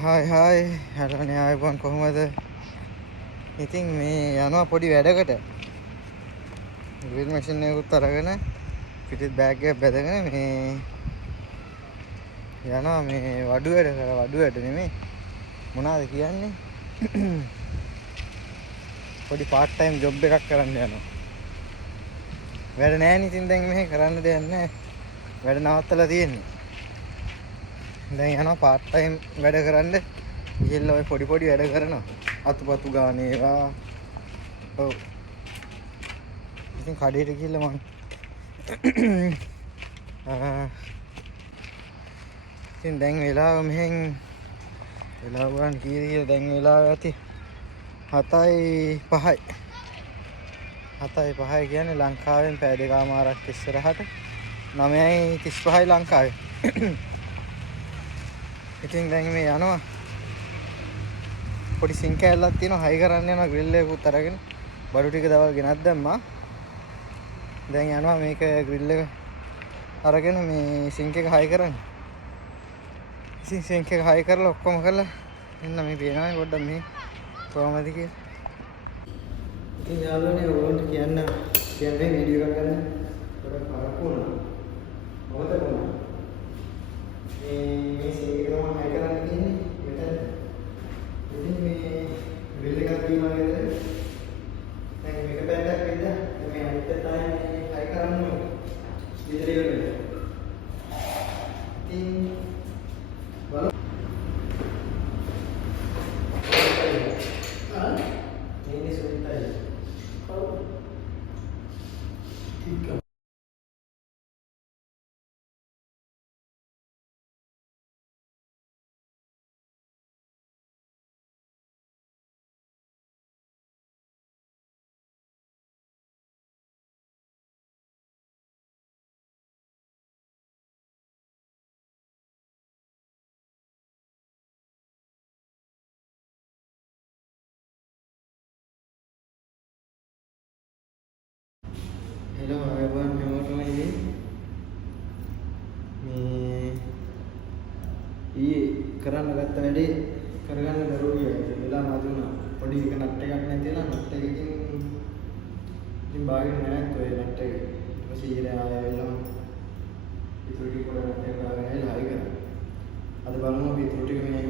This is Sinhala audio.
හායි හායි හලනේ ආයුබෝවන් කොහොමද? ඉතින් මේ යනවා පොඩි වැඩකට. ඩ්‍රිල් මැෂින් එකකුත් අරගෙන පිටිත් බෑග් එකක් බැඳගෙන මේ යනවා මේ වඩුවට නෙමෙයි. මොනවද කියන්නේ? පොඩි පාර්ට් ටයිම් ජොබ් එකක් කරන්න යනවා. වැඩ නැහැ නේ ඉතින් දැන් මෙහෙ කරන්න දෙයක් නැහැ. වැඩ නවත්තලා තියෙන්නේ. දැන් යනවා පාර්ට් ටයිම් වැඩ කරන්න. ගිහිල්ලා ඔය පොඩි වැඩ කරනවා. අතුපතු ගාන ඒවා. ඔව්. ඉතින් කඩේට ගිහිල්ලා මම ඉතින් දැන් වෙලාව මෙහෙන් වෙලාව ගන්න කීරිය දැන් වෙලාව ඇති 7:05යි. 7:05 කියන්නේ ලංකාවෙන් පැය දෙකමාරක් ඉස්සරහට 9:35යි ලංකාවේ. ඉතින් දැන් මේ යනවා පොඩි සිං කෑල්ලක් තියෙනවා හයි කරන්න යනවා ග්‍රිල් එකකුත් අරගෙන බඩු ටික දවල් ගෙනත් දැම්මා. දැන් යනවා මේක ග්‍රිල් එක අරගෙන මේ සිංක් එක හයි කරන්න. ඉතින් සිංක් එක හයි කරලා ඔක්කොම කරලා එන්න මේ පේනවා පොඩ්ඩක් මේ කොහමද කියලා. ඉතින් යාළුවනේ ඔයගොල්ලන්ට කියන්නේ වීඩියෝ එකක් ගන්න පොඩක් කරක් වුණා. මොකද වුණා? මේ සිංක් එක තමයි හයි කරන්න තියෙන්නේ මෙතන. ඉතින් මේ ග්‍රිල් එකක් තියෙනවා නේද? දැන් මේක පැත්තක් වෙද්ද මේ අනිත් පැත්තයි හයි කරන්න ඕනේ. ඉතින් බලන්න. ini sulit aja. Tiga. Hello everyone, හැමෝටම ඉතින් මේ කරන්න ගත්ත වැඩේ කරගන්න දරුවෝ ගියා. වෙලා මදුණා. පොඩි එක නට් එකක් නැතිලා නට් එකකින් ඉතින් බාගෙන නැහැ ඔය නට් එක. ඊපස්සේ ඊට ආයෙලා ඉතුරු ටික පොඩ නට් එක ගාගෙන හරි කරා. අද බලමු අපි ඉතුරු ටික මේ